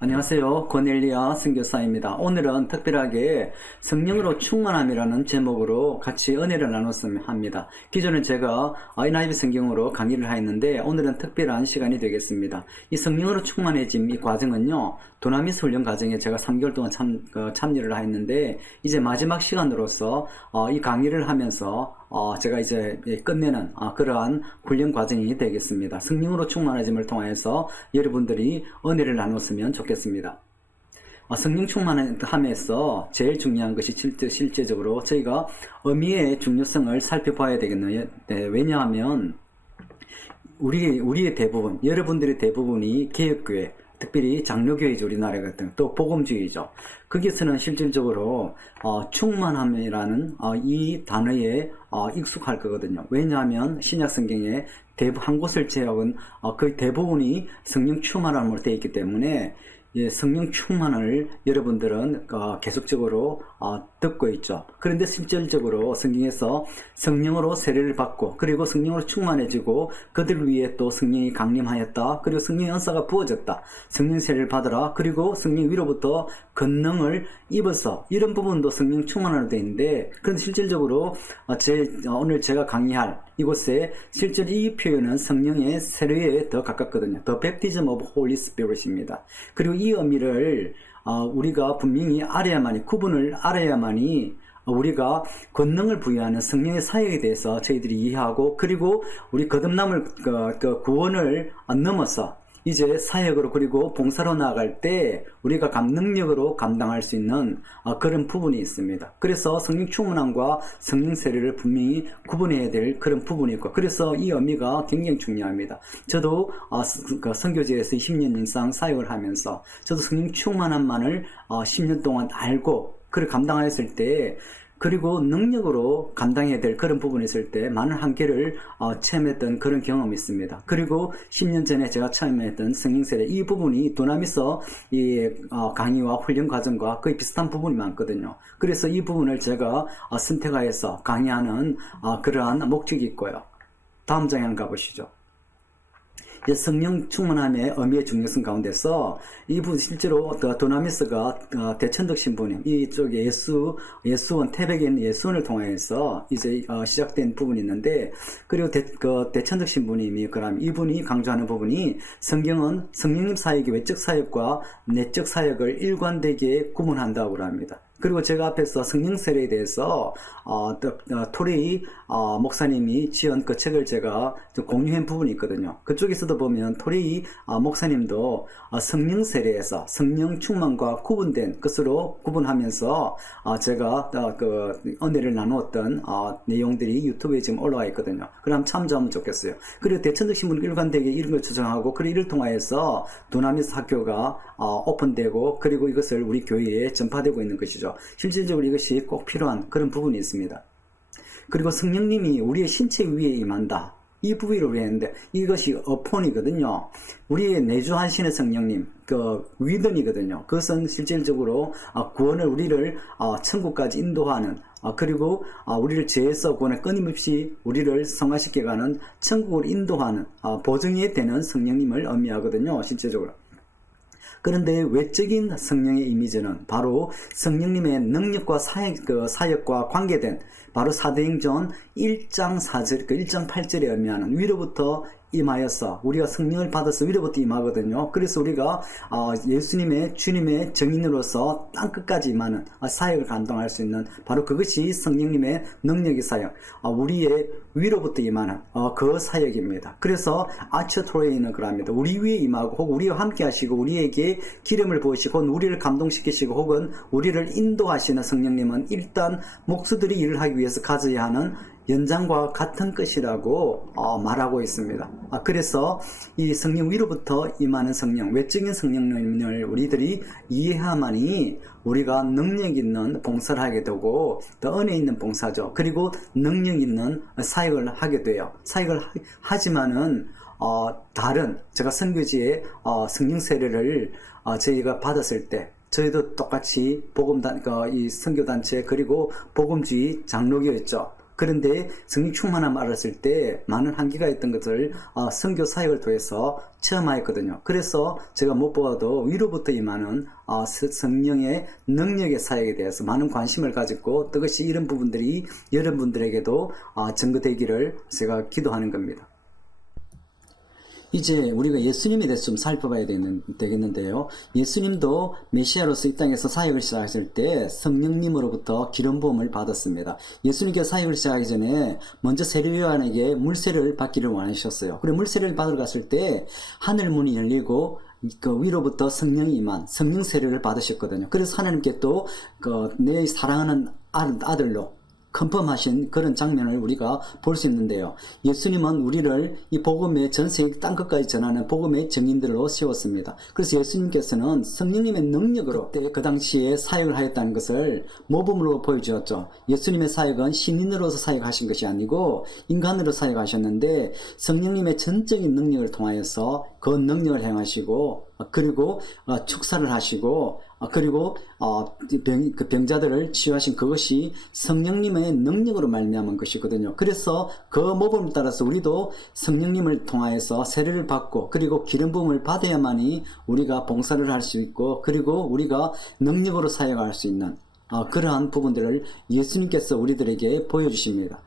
안녕하세요. 고넬리아 선교사입니다. 오늘은 특별하게 성령으로 충만함이라는 제목으로 같이 은혜를 나눴으면 합니다. 기존에 제가 NIV 성경으로 강의를 하였는데 오늘은 특별한 시간이 되겠습니다. 이 성령으로 충만해짐 이 과정은요, 두나미스 훈련 과정에 제가 3개월 동안 참여를 하였는데 이제 마지막 시간으로서 이 강의를 하면서 제가 이제 끝내는 그러한 훈련 과정이 되겠습니다. 성령으로 충만해짐을 통해서 여러분들이 은혜를 나눴으면 좋겠습니다. 성령 충만함에서 제일 중요한 것이 실제적으로 저희가 의미의 중요성을 살펴봐야 되겠네요. 네, 왜냐하면 우리의 대부분, 여러분들의 대부분이 개혁교회, 특별히 장로교회죠. 우리나라 같은 또 복음주의죠. 거기서는 실질적으로 충만함이라는 이 단어에 익숙할 거거든요. 왜냐하면 신약 성경에 한 곳을 제외하고는 거의 대부분이 성령 충만함으로 되어 있기 때문에 성령 충만을 여러분들은 계속적으로 듣고 있죠. 그런데 실질적으로 성경에서 성령으로 세례를 받고 그리고 성령으로 충만해지고 그들 위에 또 성령이 강림하였다. 그리고 성령의 은사가 부어졌다. 성령 세례를 받으라. 그리고 성령 위로부터 권능을 입어서 이런 부분도 성령 충만으로 되어 있는데, 그런데 실질적으로 오늘 제가 강의할 이곳에 실제로 이 표현은 성령의 세례에 더 가깝거든요. The Baptism of Holy Spirit입니다. 그리고 이 의미를 우리가 분명히 구분을 알아야만이 우리가 권능을 부여하는 성령의 사역에 대해서 저희들이 이해하고, 그리고 우리 거듭남을 구원을 넘어서 이제 사역으로 그리고 봉사로 나아갈 때 우리가 능력으로 감당할 수 있는 그런 부분이 있습니다. 그래서 성령 충만함과 성령 세례를 분명히 구분해야 될 그런 부분이 있고, 그래서 이 의미가 굉장히 중요합니다. 저도 선교지에서 20년 이상 사역을 하면서 저도 성령 충만함만을 10년 동안 알고 그를 감당하였을 때, 그리고 능력으로 감당해야 될 그런 부분이 있을 때 많은 한계를 체험했던 그런 경험이 있습니다. 그리고 10년 전에 제가 체험했던 성령세례 이 부분이 두나미서 이 강의와 훈련 과정과 거의 비슷한 부분이 많거든요. 그래서 이 부분을 제가 선택하여서 강의하는 그러한 목적이 있고요. 다음 장에 한번 가보시죠. 성령 충만함의 의미의 중요성 가운데서 이 부분 실제로 두나미스가 대천덕 신부님 이쪽에 예수원 태백에 있는 예수원을 통해서 이제 시작된 부분이 있는데, 그리고 대천덕 신부님이 그럼 이분이 강조하는 부분이 성경은 성령님 사역의 외적 사역과 내적 사역을 일관되게 구분한다고 합니다. 그리고 제가 앞에서 성령 세례에 대해서 토레이 목사님이 지은 그 책을 제가 공유한 부분이 있거든요. 그쪽에서도 보면 토레이 목사님도 성령 세례에서 성령 충만과 구분된 것으로 구분하면서 제가 은혜를 나누었던 내용들이 유튜브에 지금 올라와 있거든요. 그럼 참조하면 좋겠어요. 그리고 대천덕 신부는 일관되게 이런 걸 주장하고, 그리고 이를 통하여서 두나미스 학교가 오픈되고 그리고 이것을 우리 교회에 전파되고 있는 것이죠. 실질적으로 이것이 꼭 필요한 그런 부분이 있습니다. 그리고 성령님이 우리의 신체 위에 임한다. 이 부위를 했는데 이것이 어폰이거든요. 우리의 내주하시는 성령님, 위든이거든요. 그것은 실질적으로 구원을 우리를 천국까지 인도하는, 그리고 우리를 죄에서 구원에 끊임없이 우리를 성화시켜가는 천국으로 인도하는 보증이 되는 성령님을 의미하거든요. 실제적으로. 그런데 외적인 성령의 이미지는 바로 성령님의 능력과 사역과 관계된 바로 사도행전 1장 4절, 1장 8절에 의미하는 위로부터 임하여서 우리가 성령을 받아서 위로부터 임하거든요. 그래서 우리가 예수님의 주님의 증인으로서 땅끝까지 임하는 사역을 감당할 수 있는 바로 그것이 성령님의 능력의 사역, 우리의 위로부터 임하는 그 사역입니다. 그래서 아처토레이는 그럽니다. 우리 위에 임하고 혹은 우리와 함께 하시고 우리에게 기름을 부으시고 우리를 감동시키시고 혹은 우리를 인도하시는 성령님은 일단 목수들이 일을 하기 위해서 가져야 하는 연장과 같은 것이라고 말하고 있습니다. 그래서 이 성령 위로부터 임하는 성령, 외적인 성령을 우리들이 이해하만이 우리가 능력 있는 봉사를 하게 되고 더 은혜 있는 봉사죠. 그리고 능력 있는 사역을 하게 돼요. 사역을 하지만은 다른 제가 선교지에 성령 세례를 저희가 받았을 때 저희도 똑같이 이 선교단체 그리고 복음주의 장로교였죠. 그런데 성령 충만함 알았을 때 많은 한계가 있던 것을 선교 사역을 통해서 체험하였거든요. 그래서 제가 무엇보다도 위로부터 임하는 성령의 능력의 사역에 대해서 많은 관심을 가졌고, 그것이 이런 부분들이 여러분들에게도 증거되기를 제가 기도하는 겁니다. 이제 우리가 예수님에 대해서 좀 살펴봐야 되겠는데요. 예수님도 메시아로서 이 땅에서 사역을 시작했을 때 성령님으로부터 기름 부음을 받았습니다. 예수님께서 사역을 시작하기 전에 먼저 세례요한에게 물세를 받기를 원하셨어요. 그리고 물세를 받으러 갔을 때 하늘 문이 열리고 그 위로부터 성령이 임한 성령 세례를 받으셨거든요. 그래서 하나님께 또 내 사랑하는 아들로 컨펌하신 그런 장면을 우리가 볼 수 있는데요. 예수님은 우리를 이 복음의 전 세계 땅끝까지 전하는 복음의 증인들로 세웠습니다. 그래서 예수님께서는 성령님의 능력으로 그때 그 당시에 사역을 하였다는 것을 모범으로 보여주었죠. 예수님의 사역은 신인으로서 사역하신 것이 아니고 인간으로 사역하셨는데, 성령님의 전적인 능력을 통하여서 그 능력을 행하시고, 그리고 축사를 하시고, 그리고 그 병자들을 치유하신 그것이 성령님의 능력으로 말미암은 것이거든요. 그래서 그 모범을 따라서 우리도 성령님을 통하여서 세례를 받고, 그리고 기름 부음을 받아야만이 우리가 봉사를 할 수 있고, 그리고 우리가 능력으로 사역할 수 있는 그러한 부분들을 예수님께서 우리들에게 보여주십니다.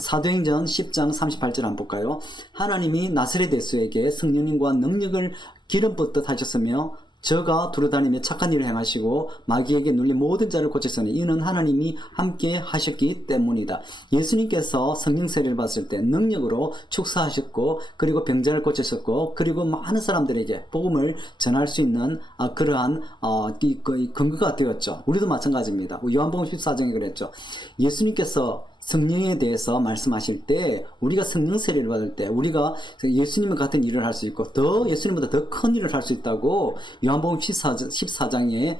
사도행전 10장 38절 한번 볼까요? 하나님이 나사렛 예수에게 성령님과 능력을 기름 붓듯 하셨으며 저가 두루다니며 착한 일을 행하시고 마귀에게 눌린 모든 자를 고쳤으니 이는 하나님이 함께 하셨기 때문이다. 예수님께서 성령 세례를 받았을 때 능력으로 축사하셨고, 그리고 병자를 고치셨고, 그리고 많은 사람들에게 복음을 전할 수 있는 그러한 근거가 되었죠. 우리도 마찬가지입니다. 요한복음 14장에 그랬죠. 예수님께서 성령에 대해서 말씀하실 때, 우리가 성령 세례를 받을 때 우리가 예수님과 같은 일을 할 수 있고 더 예수님보다 더 큰 일을 할 수 있다고 요한복음 14장에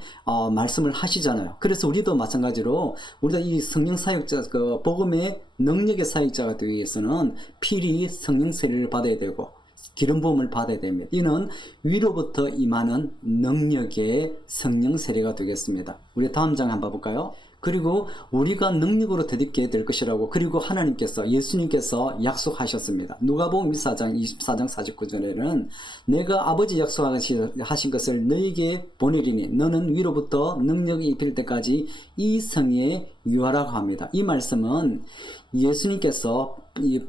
말씀을 하시잖아요. 그래서 우리도 마찬가지로 우리가 이 성령 사역자, 복음의 능력의 사역자가 되기 위해서는 필히 성령 세례를 받아야 되고 기름 부음을 받아야 됩니다. 이는 위로부터 임하는 능력의 성령 세례가 되겠습니다. 우리 다음 장 한번 볼까요? 그리고 우리가 능력으로 되찾게 될 것이라고, 그리고 하나님께서, 예수님께서 약속하셨습니다. 누가복음 24장 49절에는 내가 아버지 약속하신 것을 너에게 보내리니 너는 위로부터 능력이 입힐 때까지 이 성에 유하라고 합니다. 이 말씀은 예수님께서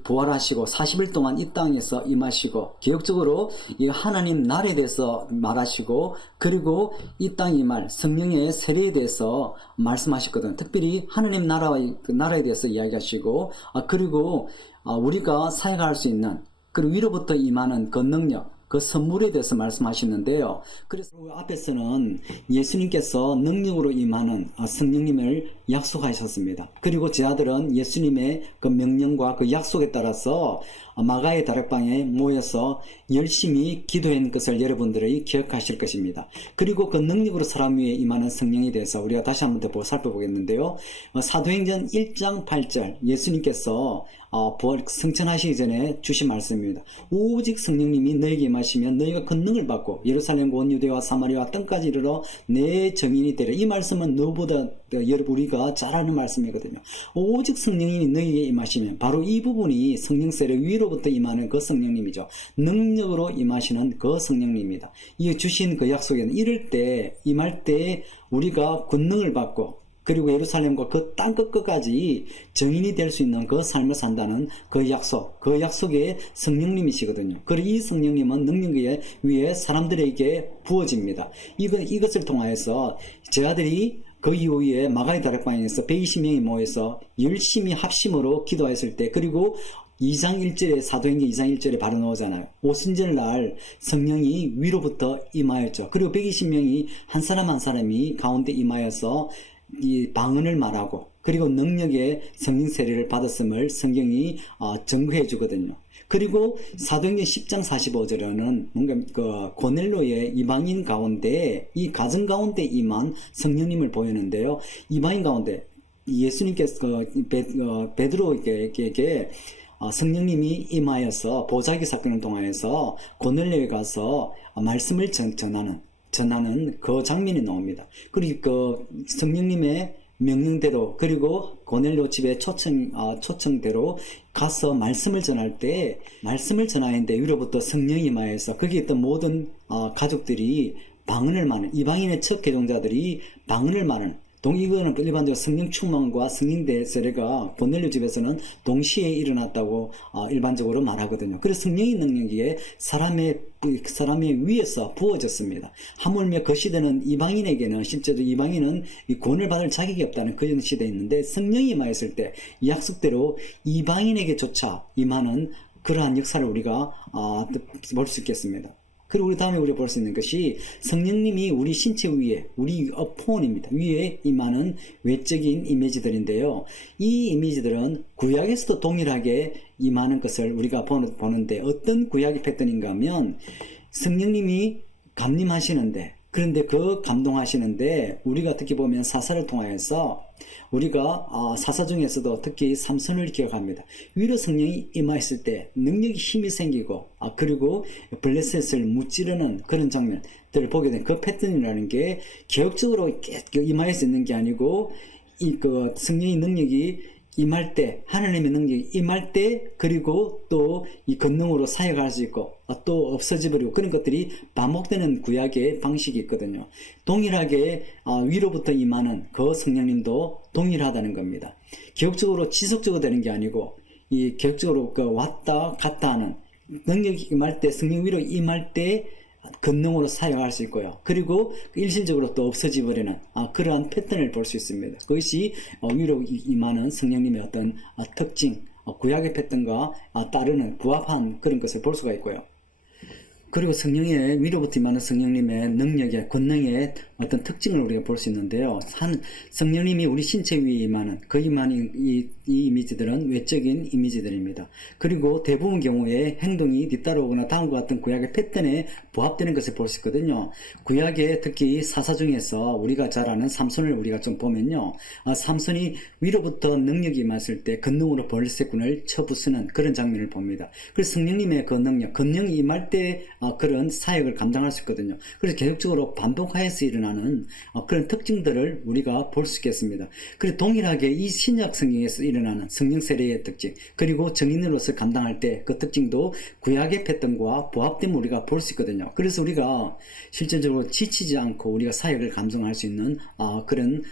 부활하시고 40일 동안 이 땅에서 임하시고 개혁적으로 이 하나님 나라에 대해서 말하시고, 그리고 이 땅에 임할 성령의 세례에 대해서 말씀하셨거든. 특별히 하나님 나라에 대해서 이야기하시고, 그리고 우리가 사역할 수 있는, 그리고 위로부터 임하는 그 능력, 그 선물에 대해서 말씀하시는데요. 그래서 앞에서는 예수님께서 능력으로 임하는 성령님을 약속하셨습니다. 그리고 제 아들은 예수님의 그 명령과 그 약속에 따라서 마가의 다락방에 모여서 열심히 기도한 것을 여러분들이 기억하실 것입니다. 그리고 그 능력으로 사람 위에 임하는 성령에 대해서 우리가 다시 한번 더 살펴보겠는데요. 사도행전 1장 8절 예수님께서 승천하시기 전에 주신 말씀입니다. 오직 성령님이 너에게 임하시면 너희가 권능을 받고 예루살렘과 온 유대와 사마리아와 땅까지 이르러 내 증인이 되리라. 이 말씀은 너보다 여러분 우리가 잘 아는 말씀이거든요. 오직 성령님이 너희에게 임하시면, 바로 이 부분이 성령 세례 위로부터 임하는 그 성령님이죠. 능력으로 임하시는 그 성령님입니다. 이 주신 그 약속에는 이럴 때, 임할 때 우리가 권능을 받고, 그리고 예루살렘과 그 땅끝까지 증인이 될 수 있는 그 삶을 산다는 그 약속, 그 약속의 성령님이시거든요. 그리고 이 성령님은 능력 위에 사람들에게 부어집니다. 이것을 통하여서 제 아들이 그 이후에 마가의 다락방에서 120명이 모여서 열심히 합심으로 기도했을 때, 그리고 2장 1절에, 사도행전 2장 1절에 바로 나오잖아요. 오순절 날 성령이 위로부터 임하였죠. 그리고 120명이 한 사람 한 사람이 가운데 임하여서 이 방언을 말하고, 그리고 능력의 성령 세례를 받았음을 성경이 증거해 주거든요. 그리고 사도행전 10장 45절에는 뭔가 그 고넬로의 이방인 가운데, 이 가정 가운데 임한 성령님을 보이는데요. 이방인 가운데 예수님께서 베드로에게 성령님이 임하여서 보자기 사건을 통하여서 고넬로에 가서 말씀을 전하는 그 장면이 나옵니다. 그리고 그 성령님의 명령대로 그리고 고넬료 집에 초청대로 가서 말씀을 전할 때 말씀을 전하는데 위로부터 성령이 임하여서 거기 있던 모든 가족들이 방언을 많은 이방인의 첫 개종자들이 방언을 많은 이거는 일반적으로 성령 충만과 성령 대세례가 고넬료 집에서는 동시에 일어났다고 일반적으로 말하거든요. 그래서 성령의 능력이 사람의 위에서 부어졌습니다. 하물며 그 시대는 이방인에게는 실제로 이방인은 이 구원을 받을 자격이 없다는 그런 시대에 있는데 성령이 임하였을 때 약속대로 이방인에게조차 임하는 그러한 역사를 우리가 볼 수 있겠습니다. 그리고 우리 다음에 우리가 볼 수 있는 것이 성령님이 우리 신체 위에, 우리 어폰입니다. 위에 임하는 외적인 이미지들인데요. 이 이미지들은 구약에서도 동일하게 임하는 것을 우리가 보는데 어떤 구약의 패턴인가 하면 성령님이 감림하시는데 그런데 그 감동하시는데 우리가 특히 보면 사사를 통하여서 우리가 사사 중에서도 특히 삼손을 기억합니다. 위로 성령이 임하였을 때 능력이 힘이 생기고 그리고 블레셋을 무찌르는 그런 장면들을 보게 된 그 패턴이라는 게 개혁적으로 임하여서 있는 게 아니고 그 성령의 능력이 임할 때 하나님의 능력이 임할 때 그리고 또 이 권능으로 사역할 수 있고 또 없어져버리고 그런 것들이 반복되는 구약의 방식이 있거든요. 동일하게 위로부터 임하는 그 성령님도 동일하다는 겁니다. 개혁적으로 지속적으로 되는 게 아니고 이 개혁적으로 왔다 갔다 하는 능력이 임할 때 성령 위로 임할 때 권능으로 사용할 수 있고요. 그리고 일시적으로 또 없어져 버리는 그러한 패턴을 볼 수 있습니다. 그것이 위로 임하는 성령님의 어떤 특징, 구약의 패턴과 따르는 부합한 그런 것을 볼 수가 있고요. 그리고 성령의 위로부터 임하는 성령님의 능력의 권능의 어떤 특징을 우리가 볼 수 있는데요. 성령님이 우리 신체 위에 임하는 그 임하는 이 이미지들은 외적인 이미지들입니다. 그리고 대부분 경우에 행동이 뒤따라오거나 다음과 같은 구약의 패턴에 부합되는 것을 볼 수 있거든요. 구약의 특히 사사 중에서 우리가 잘 아는 삼손을 우리가 좀 보면요. 삼손이 위로부터 능력이 임했을 때 권능으로 벌새꾼을 쳐부수는 그런 장면을 봅니다. 그래서 성령님의 그 능력, 권능이 임할 때 그런 사역을 감당할 수 있거든요. 그래서 계속적으로 반복하여서 일어나는 그런 특징들을 우리가 볼 수 있겠습니다. 그리고 동일하게 이 신약 성경에서 일어나는 성령 세례의 특징 그리고 정인으로서 감당할 때 그 특징도 구약의 패턴과 부합됨을 우리가 볼 수 있거든요. 그래서 우리가 실질적으로 지치지 않고 우리가 사역을 감당할 수 있는 그런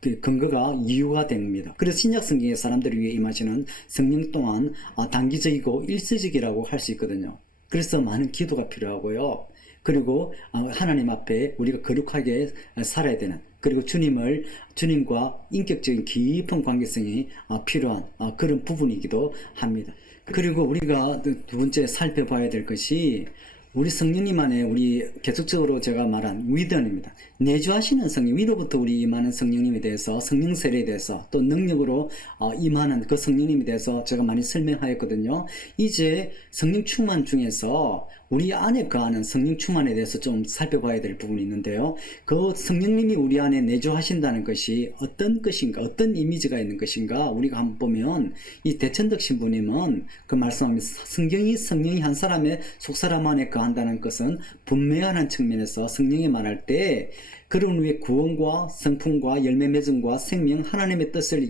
그 근거가 이유가 됩니다. 그래서 신약 성경의 사람들을 위해 임하시는 성령 또한 단기적이고 일시적이라고 할 수 있거든요. 그래서 많은 기도가 필요하고요. 그리고 하나님 앞에 우리가 거룩하게 살아야 되는 그리고 주님과 인격적인 깊은 관계성이 필요한 그런 부분이기도 합니다. 그리고 우리가 두 번째 살펴봐야 될 것이 우리 성령님 안에 우리 계속적으로 제가 말한 위던입니다. 내주하시는 성령, 위로부터 우리 임하는 성령님에 대해서 성령 세례에 대해서 또 능력으로 임하는 그 성령님에 대해서 제가 많이 설명하였거든요. 이제 성령 충만 중에서 우리 안에 거하는 성령 충만에 대해서 좀 살펴봐야 될 부분이 있는데요. 그 성령님이 우리 안에 내주하신다는 것이 어떤 것인가, 어떤 이미지가 있는 것인가 우리가 한번 보면 이 대천덕 신부님은 그 말씀합니다. 성령이 한 사람의 속사람 안에 거한다는 것은 분명한 측면에서 성령이 말할 때 그런 후에 구원과 성품과 열매 맺음과 생명 하나님의 뜻을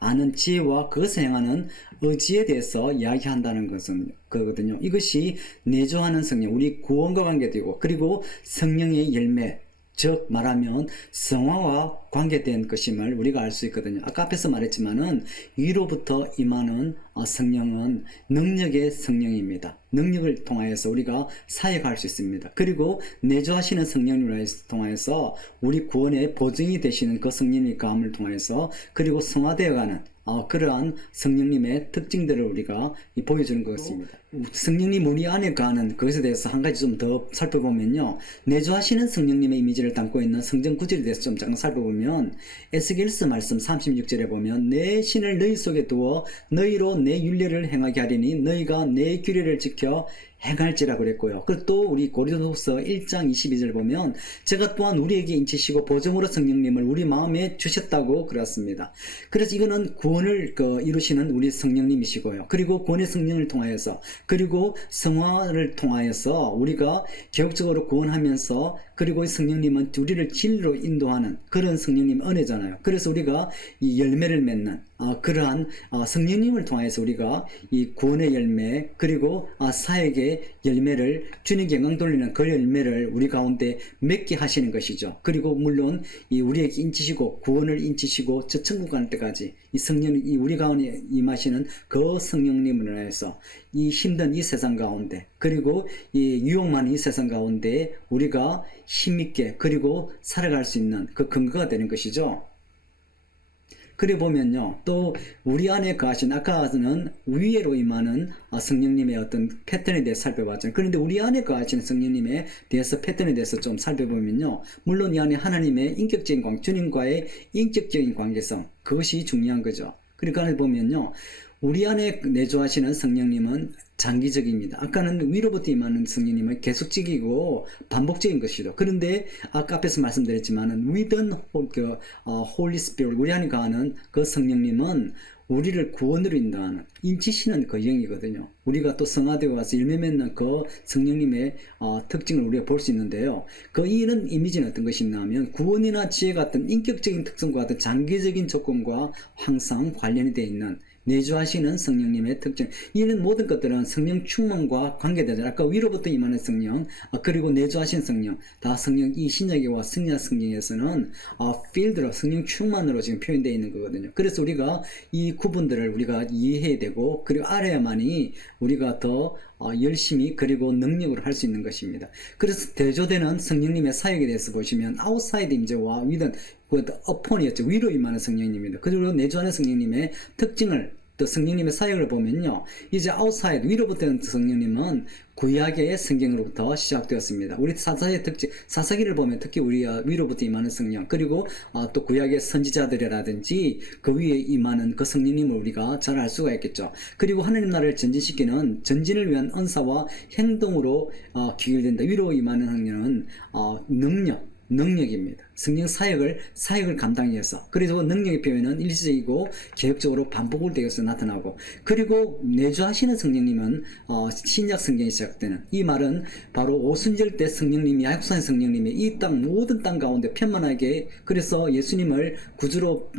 아는 지혜와 그것을 행하는 의지에 대해서 이야기한다는 것은 그거거든요. 이것이 내주하는 성령, 우리 구원과 관계되고 그리고 성령의 열매, 즉 말하면 성화와 관계된 것임을 우리가 알 수 있거든요. 아까 앞에서 말했지만은 위로부터 임하는 성령은 능력의 성령입니다. 능력을 통하여서 우리가 사역할 수 있습니다. 그리고 내주하시는 성령님을 통하여서 우리 구원의 보증이 되시는 그 성령의 감을 통하여서 그리고 성화되어가는 그러한 성령님의 특징들을 우리가 보여주는 것입니다. 성령님 우리 안에 가는 그것에 대해서 한 가지 좀 더 살펴보면요. 내주하시는 성령님의 이미지를 담고 있는 성전 구절에 대해서 좀 잠깐 살펴보면 에스겔서 말씀 36절에 보면 내 신을 너희 속에 두어 너희로 내 율례를 행하게 하리니 너희가 내 규례를 지켜 행할지라 그랬고요. 그리고 또 우리 고린도후서 1장 22절 보면 제가 또한 우리에게 인치시고 보증으로 성령님을 우리 마음에 주셨다고 그랬습니다. 그래서 이거는 구원을 이루시는 우리 성령님이시고요. 그리고 구원의 성령을 통하여서 그리고 성화를 통하여서 우리가 개혁적으로 구원하면서 그리고 이 성령님은 우리를 진리로 인도하는 그런 성령님 은혜잖아요. 그래서 우리가 이 열매를 맺는 그러한 성령님을 통해서 우리가 이 구원의 열매 그리고 사역의 열매를 주님께 영광 돌리는 그 열매를 우리 가운데 맺게 하시는 것이죠. 그리고 물론 이 우리에게 인치시고 구원을 인치시고 저 천국 갈 때까지 이 성령 이 우리 가운데 임하시는 그 성령님을 인해서 이 힘든 이 세상 가운데 그리고 이 유혹 많은 이 세상 가운데 우리가 힘있게 그리고 살아갈 수 있는 그 근거가 되는 것이죠. 그래 보면요, 또 우리 안에 거하신 아까는 위에로 임하는 성령님의 어떤 패턴에 대해서 살펴봤잖아요. 그런데 우리 안에 거하시는 성령님에 대해서 패턴에 대해서 좀 살펴보면요, 물론 이 안에 하나님의 인격적인 관계, 주님과의 인격적인 관계성, 그것이 중요한 거죠. 그러니까 보면요, 우리 안에 내주하시는 성령님은 장기적입니다. 아까는 위로부터 임하는 성령님은 계속적이고 반복적인 것이죠. 그런데 아까 앞에서 말씀드렸지만은 within Holy Spirit, 우리 안에 거하는 그 성령님은 우리를 구원으로 인도하는 인치시는 그 영이거든요. 우리가 또 성화되어 와서 열매 맺는 그 성령님의 특징을 우리가 볼 수 있는데요. 그 이런 이미지는 어떤 것이 있냐면 구원이나 지혜 같은 인격적인 특성과 같은 장기적인 조건과 항상 관련이 되어 있는 내주하시는 성령님의 특징, 이런 모든 것들은 성령 충만과 관계되잖아요. 아까 위로부터 임하는 성령, 그리고 내주하신 성령, 다 성령, 이 신약과 성령 성경에서는 필드로 성령 충만으로 지금 표현되어 있는 거거든요. 그래서 우리가 이 구분들을 우리가 이해해야 되고, 그리고 알아야만이 우리가 더 열심히 그리고 능력으로 할 수 있는 것입니다. 그래서 대조되는 성령님의 사역에 대해서 보시면 아웃사이드 임재와 위든 어폰이었죠. 위로 임하는 성령님입니다. 그리고 내주하는 성령님의 특징을 또 성령님의 사역을 보면요, 이제 아웃사이드 위로부터 온 성령님은 구약의 성경으로부터 시작되었습니다. 우리 사사의 특징, 사사기를 보면 특히 우리 위로부터 임하는 성령, 그리고 또 구약의 선지자들이라든지 그 위에 임하는 그 성령님을 우리가 잘 알 수가 있겠죠. 그리고 하나님 나라를 전진시키는 전진을 위한 은사와 행동으로 귀결된다. 위로 임하는 성령은 능력입니다. 성령 사역을 감당해서, 그래서 능력의 표현은 일시적이고 계획적으로 반복을 되어서 나타나고, 그리고 내주하시는 성령님은 신약 성경이 시작되는, 이 말은 바로 오순절 때 성령님이, 약속한 성령님이 이 땅 모든 땅 가운데 편만하게, 그래서 예수님을 구주로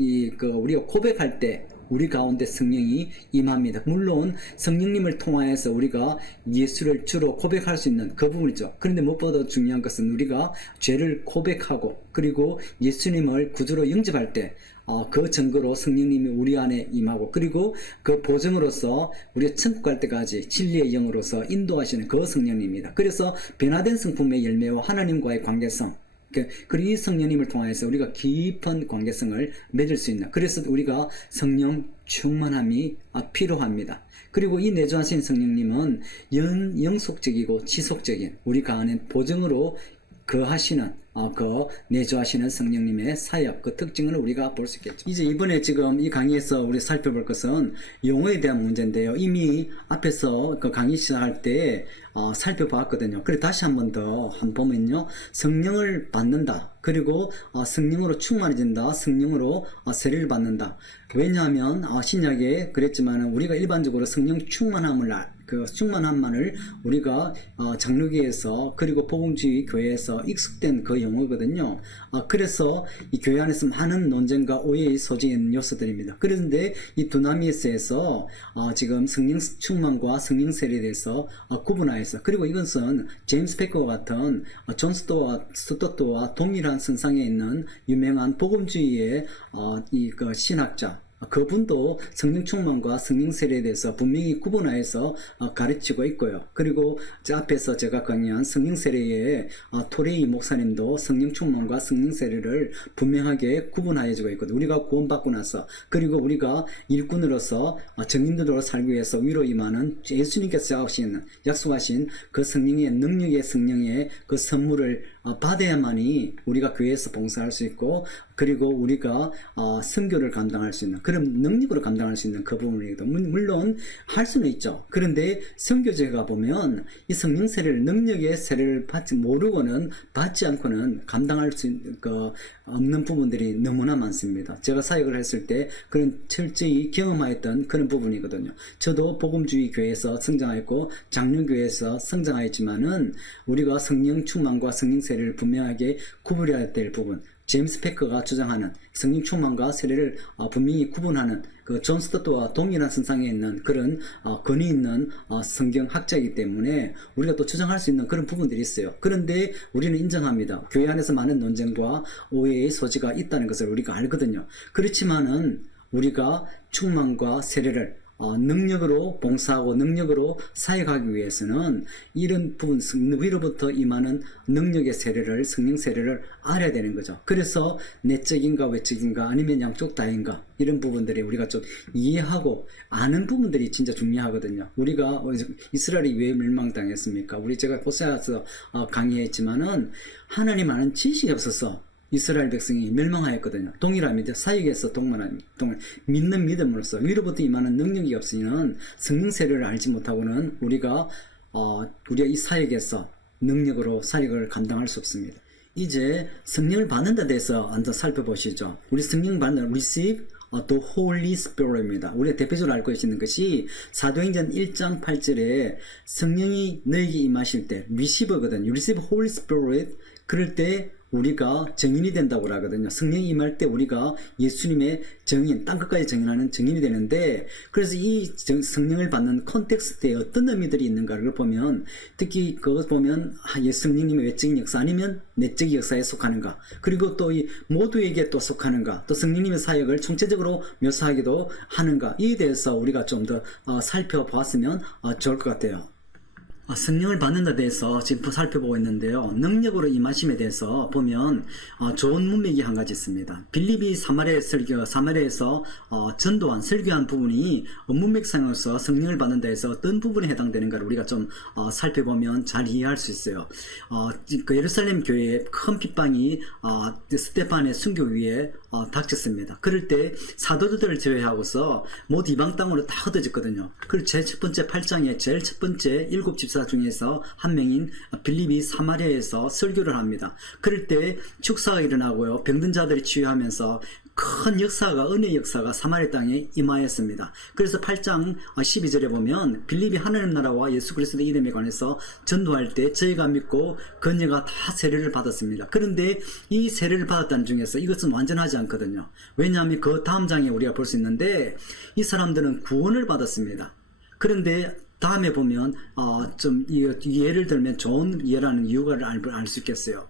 우리가 고백할 때 우리 가운데 성령이 임합니다. 물론 성령님을 통하여서 우리가 예수를 주로 고백할 수 있는 그 부분이죠. 그런데 무엇보다 중요한 것은 우리가 죄를 고백하고 그리고 예수님을 구주로 영접할 때 그 증거로 성령님이 우리 안에 임하고, 그리고 그 보증으로서 우리가 천국 갈 때까지 진리의 영으로서 인도하시는 그 성령님입니다. 그래서 변화된 성품의 열매와 하나님과의 관계성, 그리고 이 성령님을 통해서 우리가 깊은 관계성을 맺을 수 있는, 그래서 우리가 성령 충만함이 필요합니다. 그리고 이 내주하신 성령님은 영속적이고 지속적인 우리가 아는 보증으로 거하시는 내주하시는 성령님의 사역, 그 특징을 우리가 볼 수 있겠죠. 이제 이번에 지금 이 강의에서 우리 살펴볼 것은 용어에 대한 문제인데요. 이미 앞에서 그 강의 시작할 때 살펴봤거든요. 그래 다시 한 번 더 보면요, 성령을 받는다, 그리고 성령으로 충만해진다, 성령으로 세례를 받는다. 왜냐하면 신약에 그랬지만 우리가 일반적으로 성령 충만함만을 우리가 장로교에서 그리고 복음주의 교회에서 익숙된 그 용어거든요. 그래서 이 교회 안에서 많은 논쟁과 오해의 소지인 요소들입니다. 그런데 이 두나미에스에서 지금 성령 충만과 성령 세례에 대해서 구분하여서, 그리고 이것은 제임스 패커와 같은 존 스토트와 동일한 선상에 있는 유명한 복음주의의 그 신학자, 그분도 성령 충만과 성령 세례에 대해서 분명히 구분하여서 가르치고 있고요. 그리고 앞에서 제가 강의한 성령 세례의 토레이 목사님도 성령 충만과 성령 세례를 분명하게 구분하여주고 있거든요. 우리가 구원받고 나서, 그리고 우리가 일꾼으로서 정인들로 살기 위해서 위로 임하는 예수님께서 약속하신 그 성령의 능력의 성령의 그 선물을 받아야만이 우리가 교회에서 봉사할 수 있고 그리고 우리가 선교를 감당할 수 있는 그런 능력으로 감당할 수 있는 그 부분이거든. 물론 할 수는 있죠. 그런데 선교제가 보면 이 성령 세례를 능력의 세례를 받지 모르고는 받지 않고는 감당할 수 있는 없는 부분들이 너무나 많습니다. 제가 사역을 했을 때 그런 철저히 경험하였던 그런 부분이거든요. 저도 복음주의 교회에서 성장하였고 장로교회에서 성장하였지만은 우리가 성령 충만과 성령 세례를 분명하게 구분해야 될 부분, 제임스 패커가 주장하는 성령 충만과 세례를 분명히 구분하는 그 존 스토트와 동일한 선상에 있는 그런 권위 있는 성경학자이기 때문에 우리가 또 주장할 수 있는 그런 부분들이 있어요. 그런데 우리는 인정합니다. 교회 안에서 많은 논쟁과 오해의 소지가 있다는 것을 우리가 알거든요. 그렇지만은 우리가 충만과 세례를 능력으로 봉사하고 능력으로 사역하기 위해서는 이런 부분 위로부터 임하는 능력의 세례를 성령 세례를 알아야 되는 거죠. 그래서 내적인가 외적인가 아니면 양쪽 다인가 이런 부분들이 우리가 좀 이해하고 아는 부분들이 진짜 중요하거든요. 우리가 이스라엘이 왜 멸망당했습니까? 제가 호세아서 강의했지만은 하나님 아는 지식이 없어서 이스라엘 백성이 멸망하였거든요. 동일합니다. 사역에서 믿는 믿음으로써 위로부터 임하는 능력이 없으면 성령 세례를 알지 못하고는 우리가 이 사역에서 능력으로 사역을 감당할 수 없습니다. 이제 성령을 받는 데 대해서 한번 살펴보시죠. 우리 성령 받는 receive the Holy Spirit입니다. 우리가 대표적으로 알고 계시는 것이 사도행전 1장 8절에 성령이 너에게 임하실 때 receive거든요. receive Holy Spirit. 그럴 때 우리가 증인이 된다고 하거든요. 성령이 임할 때 우리가 예수님의 증인, 땅끝까지 증인하는 증인이 되는데, 그래서 이 성령을 받는 컨텍스트에 어떤 의미들이 있는가를 보면, 특히 그것 보면 성령님의 외적인 역사 아니면 내적인 역사에 속하는가, 그리고 또 이 모두에게 또 속하는가, 또 성령님의 사역을 총체적으로 묘사하기도 하는가, 이에 대해서 우리가 좀 더 살펴보았으면 좋을 것 같아요. 성령을 받는 데 대해서 지금 살펴보고 있는데요. 능력으로 임하심에 대해서 보면 좋은 문맥이 한 가지 있습니다. 빌립이 사마리아에서 전도한 설교한 부분이 문맥상으로서 성령을 받는 데 대해서 어떤 부분에 해당되는가를 우리가 좀 살펴보면 잘 이해할 수 있어요. 그 예루살렘 교회에 큰 핍방이 스데반의 순교 위에 닥쳤습니다. 그럴 때 사도들을 제외하고서 모두 이방 땅으로 다 흩어졌거든요. 그리고 제일 첫 번째 8장에 제일 첫 번째 7집사 중에서 한 명인 빌립이 사마리아에서 설교를 합니다. 그럴 때 축사가 일어나고요. 병든 자들이 치유하면서 큰 역사가, 은혜의 역사가 사마리아 땅에 임하였습니다. 그래서 8장 12절에 보면 빌립이 하나님 나라와 예수 그리스도의 이름에 관해서 전도할 때 저희가 믿고 그녀가 다 세례를 받았습니다. 그런데 이 세례를 받았다는 중에서 이것은 완전하지 않거든요. 왜냐하면 그 다음 장에 우리가 볼 수 있는데 이 사람들은 구원을 받았습니다. 그런데 다음에 보면 좀 예를 들면 좋은 예라는 이유가 알 수 있겠어요.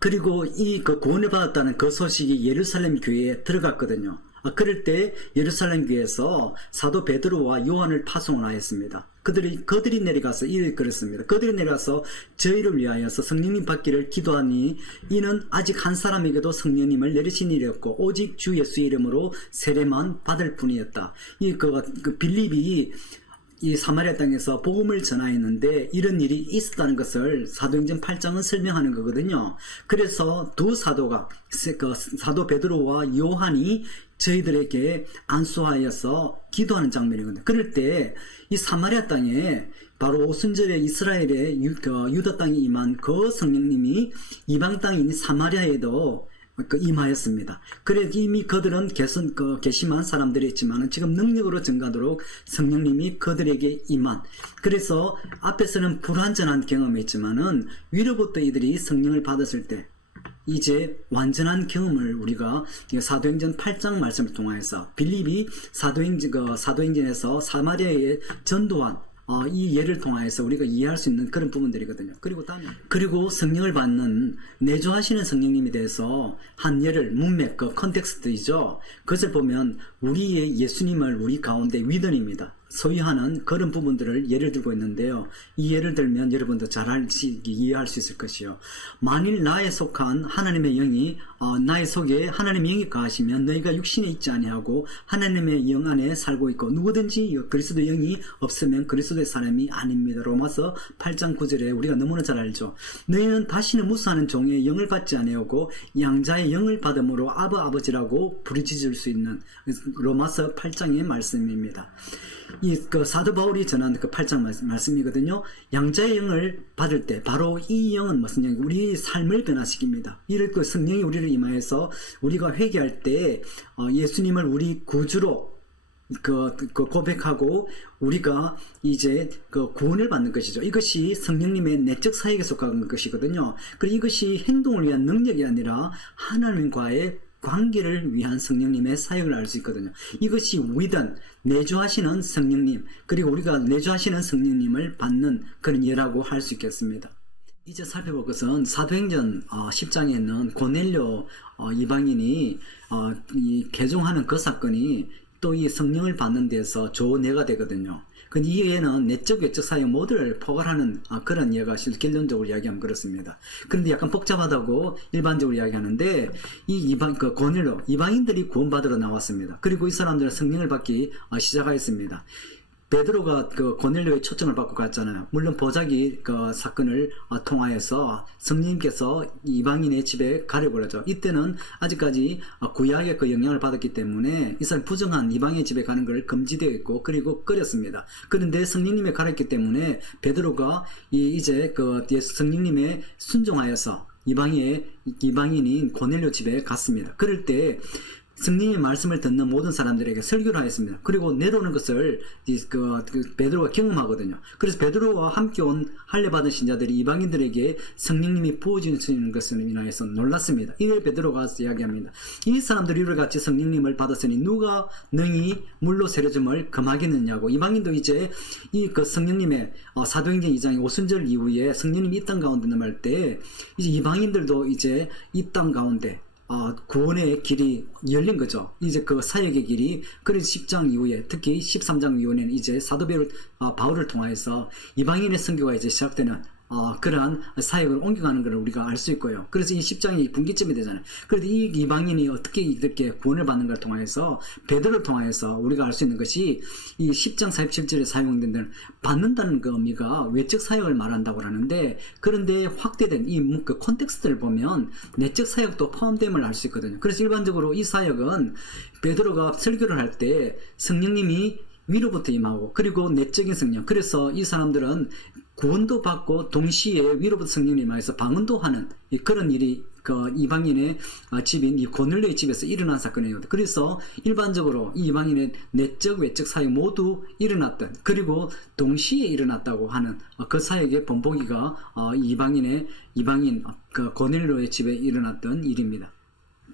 그리고 그 구원을 받았다는 그 소식이 예루살렘 교회에 들어갔거든요. 그럴 때 예루살렘 교회에서 사도 베드로와 요한을 파송을 하였습니다. 그들이 내려가서 그랬습니다. 그들이 내려가서 저희를 위하여서 성령님 받기를 기도하니 이는 아직 한 사람에게도 성령님을 내리신 일이 없고 오직 주 예수의 이름으로 세례만 받을 뿐이었다. 그 빌립이 이 사마리아 땅에서 복음을 전하였는데 이런 일이 있었다는 것을 사도행전 8장은 설명하는 거거든요. 그래서 두 사도가 사도 베드로와 요한이 저희들에게 안수하여서 기도하는 장면이거든요. 그럴 때 이 사마리아 땅에 바로 오순절에 이스라엘의 유다 땅에 임한 그 성령님이 이방 땅인 사마리아에도 임하였습니다. 그래 이미 그들은 개심한 사람들이 있지만 지금 능력으로 증가하도록 성령님이 그들에게 임한, 그래서 앞에서는 불완전한 경험이 있지만은 위로부터 이들이 성령을 받았을 때 이제 완전한 경험을 우리가 사도행전 8장 말씀을 통해서 빌립이 사도행전에서 사마리아에 전도한 이 예를 통해서 우리가 이해할 수 있는 그런 부분들이거든요. 그리고 성령을 받는 내주하시는 성령님에 대해서 한 예를 문맥 컨텍스트이죠. 그것을 보면 우리의 예수님을 우리 가운데 위든입니다. 소유하는 그런 부분들을 예를 들고 있는데요. 이 예를 들면 여러분도 잘 이해할 수 있을 것이요. 만일 나에 속한 하나님의 영이 나의 속에 하나님의 영이 거하시면 너희가 육신에 있지 아니하고 하나님의 영 안에 살고 있고 누구든지 그리스도의 영이 없으면 그리스도의 사람이 아닙니다. 로마서 8장 9절에 우리가 너무나 잘 알죠. 너희는 다시는 무수하는 종의 영을 받지 아니하고 양자의 영을 받음으로 아버지라고 부르짖을 수 있는 로마서 8장의 말씀입니다. 그 사도 바울이 전한 그 8장 말씀이거든요. 양자의 영을 받을 때 바로 이 영은 무슨 영이 우리 삶을 변화시킵니다. 이를 그 성령이 우리를 임하여서 우리가 회개할 때 예수님을 우리 구주로 고백하고 우리가 이제 그 구원을 받는 것이죠. 이것이 성령님의 내적 사역에 속한 것이거든요. 그리고 이것이 행동을 위한 능력이 아니라 하나님과의 관계를 위한 성령님의 사역을 알 수 있거든요. 이것이 위든 내주하시는 성령님, 그리고 우리가 내주하시는 성령님을 받는 그런 예라고 할 수 있겠습니다. 이제 살펴볼 것은 사도행전 10장에 있는 고넬료 이방인이 개종하는 그 사건이 또 이 성령을 받는 데서 좋은 예가 되거든요. 근데 이 예는 내적 외적 사역 모두를 포괄하는 그런 예가 결론적으로 이야기하면 그렇습니다. 그런데 약간 복잡하다고 일반적으로 이야기하는데 이 고넬료 이방인들이 구원받으러 나왔습니다. 그리고 이 사람들은 성령을 받기 시작하였습니다. 베드로가 그 고넬료의 초청을 받고 갔잖아요. 물론 보자기 그 사건을 통하여서 성령님께서 이방인의 집에 가려고 그러죠. 이때는 아직까지 구약의 그 영향을 받았기 때문에 이 사람 부정한 이방인의 집에 가는 걸 금지되어 있고 그리고 꺼렸습니다. 그런데 성령님에 가렸기 때문에 베드로가 이제 그 성령님에 순종하여서 이방인인 고넬료 집에 갔습니다. 그럴 때 성령의 말씀을 듣는 모든 사람들에게 설교를 하였습니다. 그리고 내려오는 것을 베드로가 경험하거든요. 그래서 베드로와 함께 온 할례 받은 신자들이 이방인들에게 성령님이 부어주시는 것을 인하여서 놀랐습니다. 이를 베드로가 이야기합니다. 이 사람들이 이를 같이 성령님을 받았으니 누가 능히 물로 세례줌을 금하겠느냐고. 이방인도 이제 그 성령님의 사도행전 2장의 오순절 이후에 성령님이 이 땅 가운데 남을 때 이제 이방인들도 이제 이 땅 가운데 구원의 길이 열린 거죠. 이제 그 사역의 길이. 그래서 10장 이후에 특히 13장 이후에는 이제 사도 바울을 통하여서 이방인의 선교가 이제 시작되는 그러한 사역을 옮겨가는 것을 우리가 알 수 있고요. 그래서 이 10장이 분기점이 되잖아요. 그래서 이 이방인이 어떻게 이렇게 구원을 받는 걸 통하여서 베드로를 통하여서 우리가 알 수 있는 것이 이 10장 47절에 사용된 데는 받는다는 그 의미가 외적 사역을 말한다고 하는데, 그런데 확대된 이 그 콘텍스트를 보면 내적 사역도 포함됨을 알 수 있거든요. 그래서 일반적으로 이 사역은 베드로가 설교를 할 때 성령님이 위로부터 임하고 그리고 내적인 성령, 그래서 이 사람들은 구원도 받고 동시에 위로부터 성령이 임하여서 방언도 하는 그런 일이 그 이방인의 집인 이 고넬료의 집에서 일어난 사건이에요. 그래서 일반적으로 이 이방인의 내적 외적 사역 모두 일어났던, 그리고 동시에 일어났다고 하는 그 사역의 본보기가 이방인 그 고넬료의 집에 일어났던 일입니다.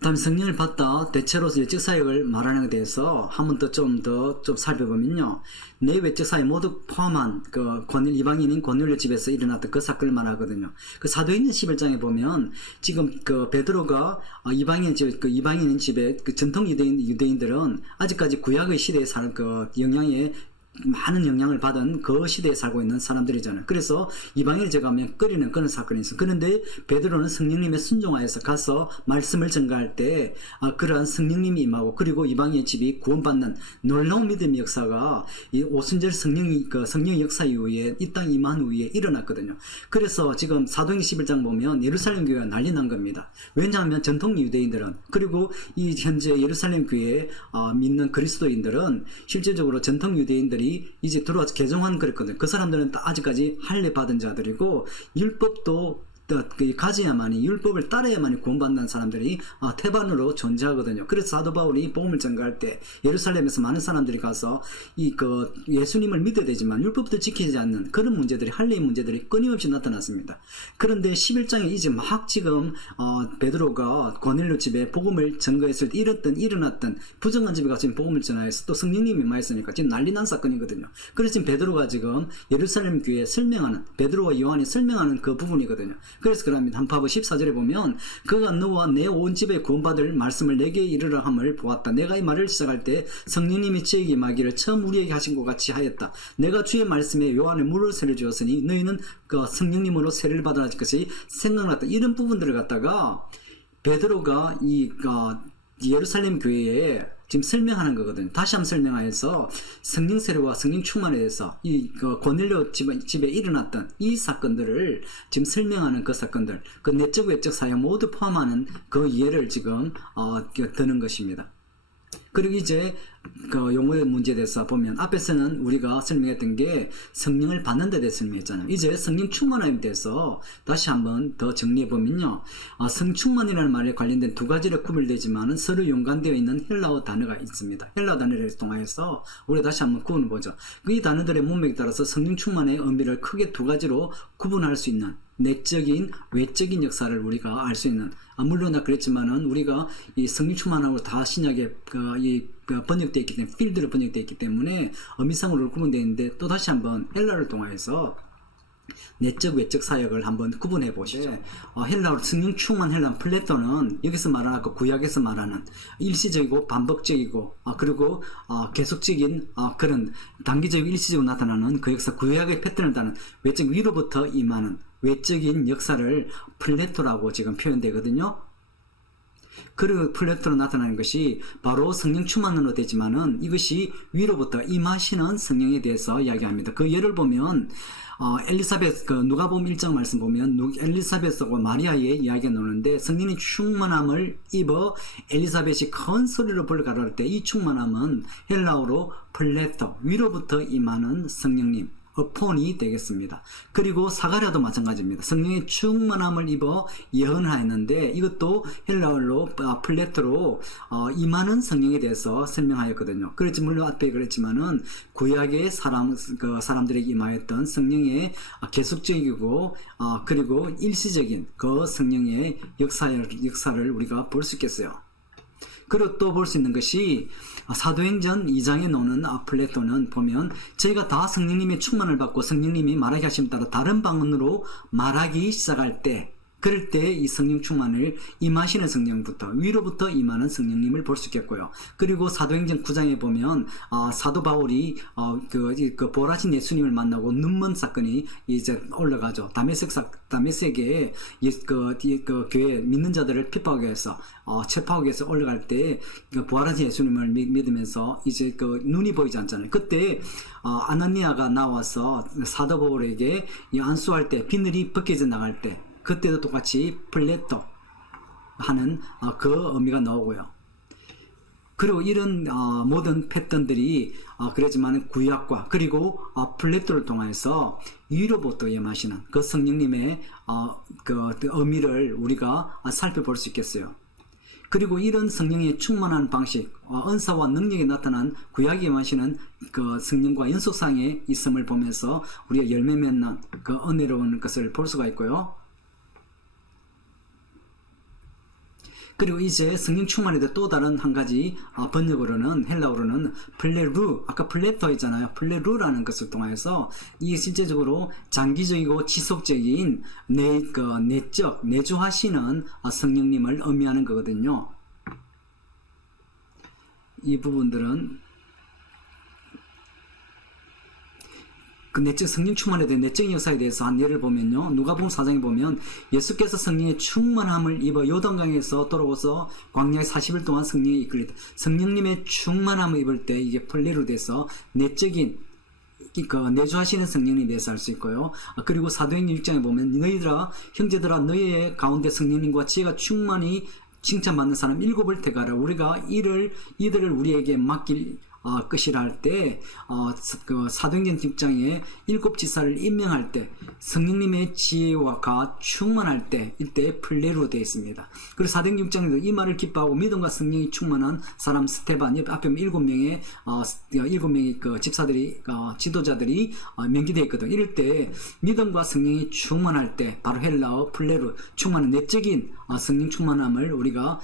다음 성령을 받다 대체로서 외적 사역을 말하는 것에 대해서 한 번 더 좀 살펴보면요, 내 외적 사역 모두 포함한 그 이방인인 고넬료 집에서 일어났던 그 사건을 말하거든요. 그 사도행전 11장에 보면 지금 그 베드로가 이방인 집에 그 전통 유대인들은 아직까지 구약의 시대에 사는 그 많은 영향을 받은 그 시대에 살고 있는 사람들이잖아요. 그래서 이방인의 집에 가면 끓이는 그런 사건이 있어요. 그런데 베드로는 성령님의 순종하여서 가서 말씀을 전가할 때 그러한 성령님이 임하고 그리고 이방인의 집이 구원받는 놀라운 믿음의 역사가 이 오순절 성령 역사 이후에 이 땅 임한 후에 일어났거든요. 그래서 지금 사도행전 11장 보면 예루살렘 교회가 난리 난 겁니다. 왜냐하면 전통 유대인들은, 그리고 이 현재 예루살렘 교회에 믿는 그리스도인들은 실제적으로 전통 유대인들이 이제 들어와서 개종한 그랬거든요. 그 사람들은 아직까지 할례 받은 자들이고 율법도 가져야만이, 율법을 따라야만이 구원받는 사람들이 태반으로 존재하거든요. 그래서 사도 바울이 복음을 전가할 때 예루살렘에서 많은 사람들이 가서 예수님을 믿어야 되지만 율법도 지키지 않는 그런 문제들이, 할례의 문제들이 끊임없이 나타났습니다. 그런데 11장에 이제 막 지금 베드로가 고넬료 집에 복음을 전가했을 때 일어났던 부정한 집에 가서 복음을 전하여서 또 성령님이 임하였으니까 지금 난리 난 사건이거든요. 그래서 지금 베드로가 지금 예루살렘 교회에 설명하는, 베드로와 요한이 설명하는 그 부분이거든요. 그래서 그럽니다. 한번 봐봐 14절에 보면 그가 너와 내 온 집에 구원받을 말씀을 내게 이르라 함을 보았다. 내가 이 말을 시작할 때 성령님이 저에게 임하기를 처음 우리에게 하신 것 같이 하였다. 내가 주의 말씀에 요한에 물을 세를 주었으니 너희는 그 성령님으로 세를 받아라 것이 생각났다. 이런 부분들을 갖다가 베드로가 이 예루살렘 교회에 지금 설명하는 거거든요. 다시 한번 설명하여서 성령 세례와 성령 충만에 대해서 이 고넬료 집에 일어났던 이 사건들을 지금 설명하는 그 사건들, 그 내적 외적 사역 모두 포함하는 그 예를 지금 드는 것입니다. 그리고 이제 그 용어의 문제에 대해서 보면 앞에서는 우리가 설명했던 게 성령을 받는 데 대해서 설명했잖아요. 이제 성령 충만함에 대해서 다시 한번 더 정리해 보면요. 성충만이라는 말에 관련된 두 가지로 구별되지만은 서로 연관되어 있는 헬라어 단어가 있습니다. 헬라어 단어를 통해서 우리 다시 한번 구분해 보죠. 이 단어들의 문맥에 따라서 성령 충만의 의미를 크게 두 가지로 구분할 수 있는 내적인 외적인 역사를 우리가 알 수 있는, 물론 그랬지만은 우리가 이 성령 충만함으로 다 신약에 번역되어 있기 때문에 필드로 번역되어 있기 때문에 의미상으로 구분되어 있는데 또 다시 한번 헬라를 통해서 내적 외적 사역을 한번 구분해 보시죠. 헬라어 성령 충만 헬라 플레토는 여기서 말하는 그 구약에서 말하는 일시적이고 반복적이고 그리고 계속적인 그런 단기적이고 일시적으로 나타나는 그 역사 구약의 패턴을 따는 외적 위로부터 임하는 외적인 역사를 플레토라고 지금 표현되거든요. 그리고 플레토로 나타나는 것이 바로 성령 충만으로 되지만은 이것이 위로부터 임하시는 성령에 대해서 이야기합니다. 그 예를 보면 엘리사벳 누가복음 1장 말씀 보면 엘리사벳과 마리아의 이야기가 나오는데 성령의 충만함을 입어 엘리사벳이 큰 소리로 불가라할 때 이 충만함은 헬라어로 플레토 위로부터 임하는 성령님 어폰이 되겠습니다. 그리고 사가랴도 마찬가지입니다. 성령의 충만함을 입어 예언을 하였는데 이것도 헬라어로 플레토로 임하는 성령에 대해서 설명하였거든요. 그렇지 물론 앞에 그랬지만은 구약의 사람들에게 임하였던 성령의 계속적이고 그리고 일시적인 그 성령의 역사를 우리가 볼 수 있겠어요. 그리고 또 볼 수 있는 것이 사도행전 2장에 나오는 플레토는 보면 저희가 다 성령님의 충만을 받고 성령님이 말하게 하심에 따라 다른 방언으로 말하기 시작할 때 그럴 때 이 성령 충만을 임하시는 성령부터 위로부터 임하는 성령님을 볼 수 있겠고요. 그리고 사도행전 9장에 보면 사도 바울이 그 보라신 예수님을 만나고 눈먼 사건이 이제 올라가죠. 다메섹에 그 교회 믿는 자들을 핍박하기 위해서 체포하기 위해서 올라갈 때 그 보라신 예수님을 믿으면서 이제 그 눈이 보이지 않잖아요. 그때 아나니아가 나와서 사도 바울에게 안수할 때 비늘이 벗겨져 나갈 때 그때도 똑같이 플레토 하는 그 의미가 나오고요. 그리고 이런 모든 패턴들이 그렇지만 구약과 그리고 플레토를 통해서 위로부터 임하시는 그 성령님의 그 의미를 우리가 살펴볼 수 있겠어요. 그리고 이런 성령의 충만한 방식, 은사와 능력이 나타난 구약에 임하시는 그 성령과 연속상의 있음을 보면서 우리가 열매 맺는 그 은혜로운 것을 볼 수가 있고요. 그리고 이제 성령 충만에 대해 또 다른 한 가지 번역으로는 헬라어로는 플레루, 아까 플레토였잖아요. 플레루라는 것을 통해서 이게 실제적으로 장기적이고 지속적인 내적 내주하시는 성령님을 의미하는 거거든요. 이 부분들은 그 내적 성령 충만에 대한 내적인 역사에 대해서 한 예를 보면요. 누가복음 4장에 보면 예수께서 성령의 충만함을 입어 요단강에서 돌아오서 광야에 40일 동안 성령에 이끌리다. 성령님의 충만함을 입을 때 이게 플레로 돼서 내적인 내주하시는 성령에 대해서 알 수 있고요. 그리고 사도행전 6장에 보면 너희들아 형제들아 너희의 가운데 성령님과 지혜가 충만히 칭찬받는 사람 7을 택하라. 우리가 이들을 우리에게 맡길 것이라 할 때 그 사도행전 6장에 7지사를 임명할 때 성령님의 지혜가 충만할 때 이때 플레로 되어 있습니다. 그리고 사도행전 6장에도 이 말을 기뻐하고 믿음과 성령이 충만한 사람 스테반 앞에 7명의 그 집사들이 지도자들이 명기되어 있거든. 이럴 때 믿음과 성령이 충만할 때 바로 헬라어 플레로 충만한 내적인 성령 충만함을 우리가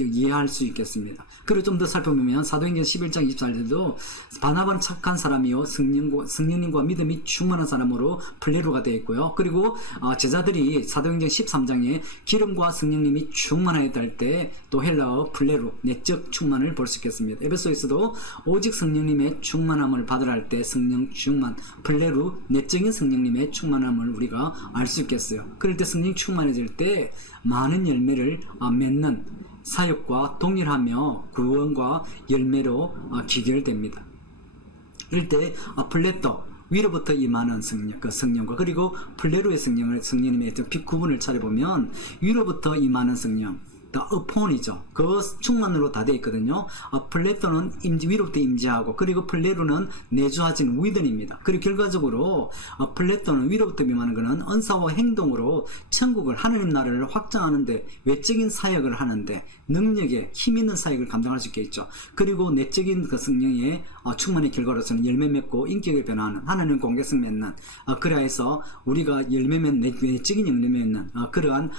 이해할 수 있겠습니다. 그리고 좀 더 살펴보면 사도행전 11장 8장 24절에도 바나바는 착한 사람이요 성령님과 믿음이 충만한 사람으로 플레루가 되어 있고요. 그리고 제자들이 사도행전 13장에 기름과 성령님이 충만하였다 때 또 헬라어 플레루 내적 충만을 볼 수 있겠습니다. 에베소에서도 오직 성령님의 충만함을 받으라 할 때 성령 충만 플레루 내적인 성령님의 충만함을 우리가 알 수 있겠어요. 그럴 때 성령 충만해질 때 많은 열매를 맺는 사역과 동일하며 구원과 열매로 기결됩니다. 이럴 때 플레토 위로부터 임하는 성령, 그 성령과 그리고 플레루의 성령님의 구분을 차려보면 위로부터 임하는 성령, upon이죠. 그 충만으로 다 되어 있거든요. 플레토는 위로부터 임재하고 그리고 플레루는 내주하진 위든입니다. 그리고 결과적으로 플레토는 위로부터 임하는 것은 은사와 행동으로 천국을 하느님 나라를 확장하는데 외적인 사역을 하는데 능력에 힘 있는 사역을 감당할 수 있겠죠. 그리고 내적인 그 성령의 충만의 결과로서는 열매 맺고 인격을 변화하는 하나님 공개성 맺는 그래야 해서 우리가 내적인 열매 맺는 그러한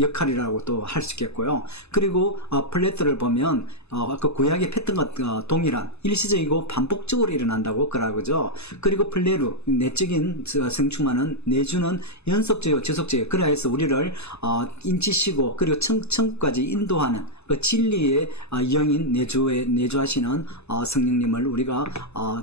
역할이라고 또 할 수 있겠고요. 그리고 플레토를 보면 아까 구약의 패턴과 동일한 일시적이고 반복적으로 일어난다고 그러죠. 그리고 플레루 내적인 성충만은 내주는 연속적이고 지속적이고 그래야 해서 우리를 인치시고 그리고 천국까지 인도하는 그 진리의 영인 내주하시는 성령님을 우리가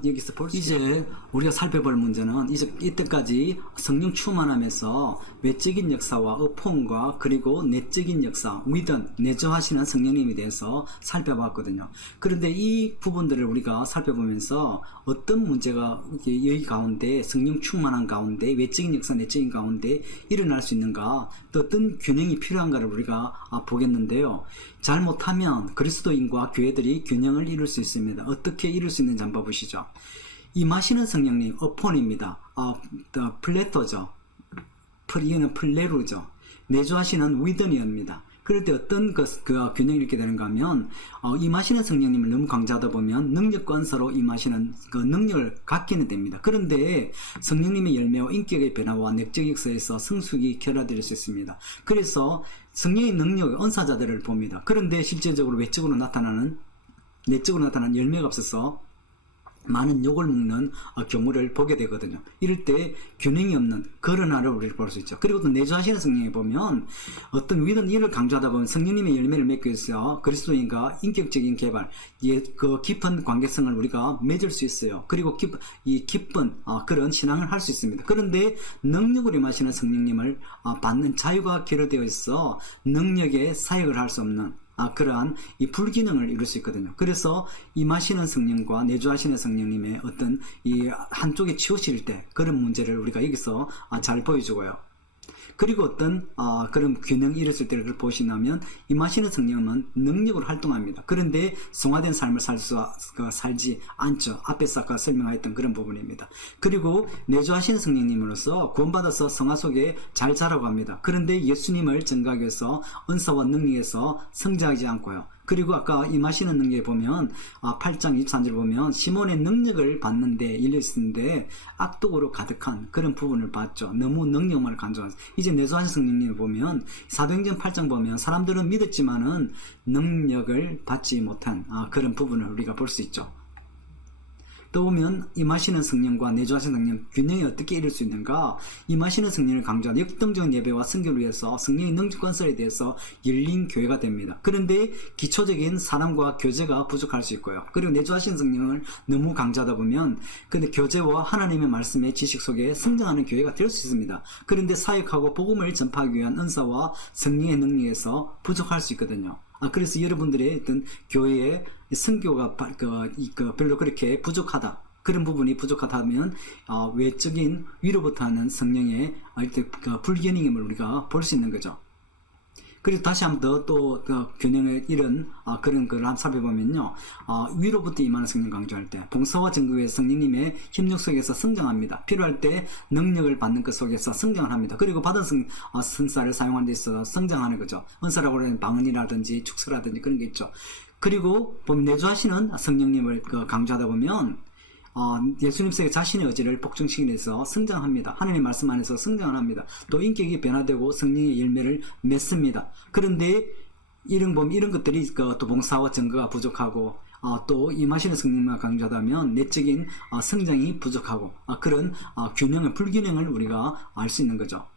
여기서 볼 수 있습니다. 이제 우리가 살펴볼 문제는 이때까지 성령 충만하면서 외적인 역사와 upon과 그리고 내적인 역사 위든 내주하시는 성령님에 대해서 살펴봤거든요. 그런데 이 부분들을 우리가 살펴보면서 어떤 문제가 여기 가운데 성령 충만한 가운데 외적인 역사 내적인 가운데 일어날 수 있는가 또 어떤 균형이 필요한가를 우리가 보겠는데요. 잘못하면 그리스도인과 교회들이 균형을 이룰 수 있습니다. 어떻게 이룰 수 있는지 한번 보시죠. 임하시는 성령님 upon입니다. 플레토죠. 이거는 플레루죠. 내주하시는 위든이옵니다. 그럴 때 어떤 그 균형이 이렇게 되는가 하면 임하시는 성령님을 너무 강조하다 보면 능력과 은사로 임하시는 그 능력을 갖기는 됩니다. 그런데 성령님의 열매와 인격의 변화와 내적 역사에서 성숙이 결여될 수 있습니다. 그래서 성령의 능력, 은사자들을 봅니다. 그런데 실제적으로 내적으로 나타나는 열매가 없어서 많은 욕을 먹는 경우를 보게 되거든요. 이럴 때 균형이 없는 그런 하를 우리를 볼 수 있죠. 그리고 또 내주하시는 성령에 보면 어떤 위든 일을 강조하다 보면 성령님의 열매를 맺기 위해서 그리스도인과 인격적인 개발, 그 깊은 관계성을 우리가 맺을 수 있어요. 그리고 깊은 그런 신앙을 할 수 있습니다. 그런데 능력으로 임하시는 성령님을 받는 자유가 결여되어 있어 능력의 사역을 할 수 없는 그러한 이 불기능을 이룰 수 있거든요. 그래서 임하시는 성령과 내주하시는 성령님의 어떤 이 한쪽에 치우칠 때 그런 문제를 우리가 여기서 잘 보여주고요. 그리고 어떤 그런 균형이 이뤘을 때를 보시면 임하시는 성령은 능력으로 활동합니다. 그런데 성화된 삶을 살지 않죠. 앞에서 아까 설명하였던 그런 부분입니다. 그리고 내주하시는 성령님으로서 구원받아서 성화 속에 잘 자라고 합니다. 그런데 예수님을 증거하기 위해서 은사와 능력에서 성장하지 않고요. 그리고 아까 임하시는 능력에 보면 8장 23절 보면 시몬의 능력을 받는데 열려있는데 악독으로 가득한 그런 부분을 봤죠. 너무 능력만을 간주하죠. 이제 내주하신 성령님을 보면 사도행전 8장 보면 사람들은 믿었지만은 능력을 받지 못한 그런 부분을 우리가 볼 수 있죠. 또 보면 임하시는 성령과 내주하시는 성령 균형이 어떻게 이룰 수 있는가? 임하시는 성령을 강조하는 역동적인 예배와 선교를 위해서 성령의 능력 건설에 대해서 열린 교회가 됩니다. 그런데 기초적인 사랑과 교제가 부족할 수 있고요. 그리고 내주하시는 성령을 너무 강조하다 보면 근데 교제와 하나님의 말씀의 지식 속에 성장하는 교회가 될 수 있습니다. 그런데 사역하고 복음을 전파하기 위한 은사와 성령의 능력에서 부족할 수 있거든요. 그래서 여러분들의 어떤 교회의 선교가 별로 그렇게 부족하다. 그런 부분이 부족하다면 외적인 위로부터 하는 성령의 불균형임을 우리가 볼 수 있는 거죠. 그리고 다시 한번 또 균형을 이런 그런 걸 한번 살펴보면요. 위로부터 임하는 성령 강조할 때 봉사와 증거의 성령님의 힘력 속에서 성장합니다. 필요할 때 능력을 받는 것 속에서 성장을 합니다. 그리고 받은 성사를 사용하는 데 있어서 성장하는 거죠. 은사라고 하는 방언이라든지 축사라든지 그런 게 있죠. 그리고 내주하시는 성령님을 강조하다 보면 예수님 속에 자신의 의지를 복종시키기 위해서 성장합니다. 하나님의 말씀 안에서 성장을 합니다. 또 인격이 변화되고 성령의 열매를 맺습니다. 그런데 이런 것들이 또 봉사와 증거가 부족하고 또 임하시는 성령만 강조하다면 내적인 성장이 부족하고 그런 불균형을 우리가 알 수 있는 거죠.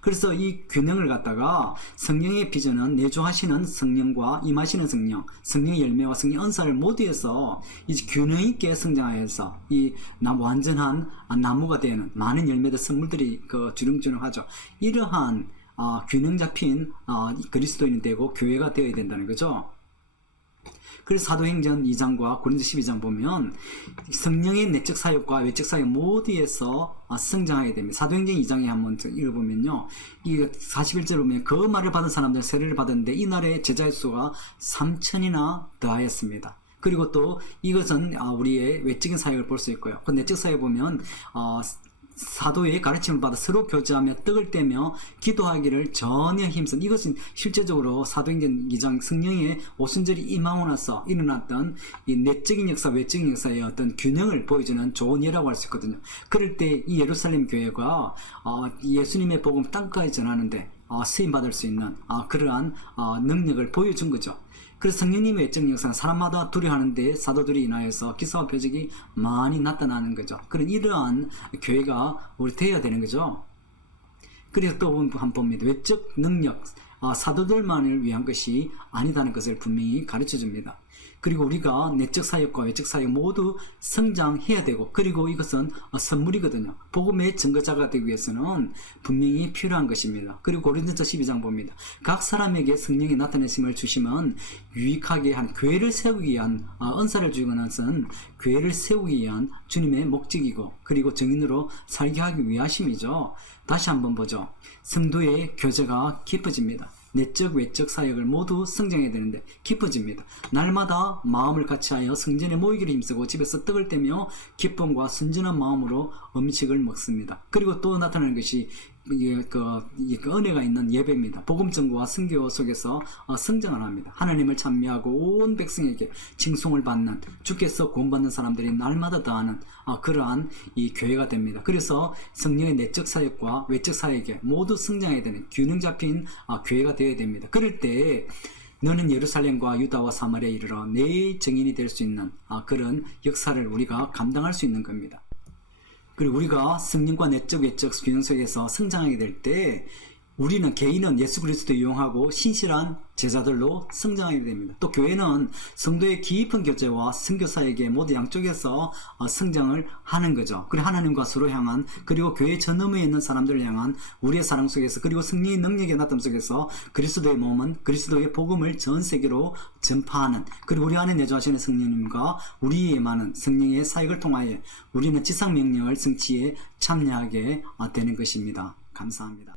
그래서 이 균형을 갖다가 성령의 비전은 내주하시는 성령과 임하시는 성령, 성령의 열매와 성령의 은사를 모두에서 이제 균형 있게 성장하여서 이 완전한 나무가 되는 많은 열매들 선물들이 주렁주렁하죠. 이러한 균형 잡힌 그리스도인이 되고 교회가 되어야 된다는 거죠. 그래서 사도행전 2장과 고린도 12장 보면 성령의 내적 사역과 외적 사역 모두에서 성장하게 됩니다. 사도행전 2장에 한번 읽어보면요, 이 41절에 보면 그 말을 받은 사람들은 세례를 받았는데 이날의 제자의 수가 3천이나 더하였습니다. 그리고 또 이것은 우리의 외적인 사역을 볼 수 있고요. 그 내적 사역 보면 사도의 가르침을 받아 서로 교제하며 떡을 떼며 기도하기를 전혀 힘쓴, 이것은 실제적으로 사도행전 2장 성령의 오순절이 임하고 나서 일어났던 이 내적인 역사, 외적인 역사의 어떤 균형을 보여주는 좋은 예라고 할 수 있거든요. 그럴 때 이 예루살렘 교회가 예수님의 복음 땅까지 전하는데 쓰임받을 수 있는 그러한 능력을 보여준 거죠. 그래서 성령님의 외적 역사는 사람마다 두려워하는데 사도들이 인하여서 기사와 표적이 많이 나타나는 거죠. 그런 이러한 교회가 우리 되어야 되는 거죠. 그래서 또 한번 봅니다. 외적 능력, 사도들만을 위한 것이 아니다는 것을 분명히 가르쳐 줍니다. 그리고 우리가 내적 사역과 외적 사역 모두 성장해야 되고, 그리고 이것은 선물이거든요. 복음의 증거자가 되기 위해서는 분명히 필요한 것입니다. 그리고 고린도서 12장 봅니다. 각 사람에게 성령이 나타내심을 주시면 유익하게 한 교회를 세우기 위한 은사를 주는 것은 교회를 세우기 위한 주님의 목적이고, 그리고 증인으로 살게 하기 위하심이죠. 다시 한번 보죠. 성도의 교제가 깊어집니다. 내적 외적 사역을 모두 성장해야 되는데 깊어집니다. 날마다 마음을 같이하여 성전에 모이기를 힘쓰고 집에서 떡을 떼며 기쁨과 순전한 마음으로 음식을 먹습니다. 그리고 또 나타나는 것이 은혜가 있는 예배입니다. 복음 전구와 선교 속에서 성장을 합니다. 하나님을 찬미하고 온 백성에게 칭송을 받는, 주께서 구원받는 사람들이 날마다 더하는 그러한 이 교회가 됩니다. 그래서 성령의 내적 사역과 외적 사역에 모두 성장해야 되는 균형 잡힌 교회가 되어야 됩니다. 그럴 때 너는 예루살렘과 유다와 사마리아에 이르러 내 증인이 될 수 있는 그런 역사를 우리가 감당할 수 있는 겁니다. 그리고 우리가 성령과 내적 외적 균형 속에서 성장하게 될 때 우리는, 개인은 예수 그리스도를 이용하고 신실한 제자들로 성장하게 됩니다. 또 교회는 성도의 깊은 교제와 선교 사역에 모두 양쪽에서 성장을 하는 거죠. 그리고 하나님과 서로 향한, 그리고 교회 저 너머에 있는 사람들을 향한 우리의 사랑 속에서, 그리고 성령의 능력의 나타남 속에서 그리스도의 몸은 그리스도의 복음을 전 세계로 전파하는, 그리고 우리 안에 내주하시는 성령님과 우리의 많은 성령의 사역을 통하여 우리는 지상 명령을 성취에 참여하게 되는 것입니다. 감사합니다.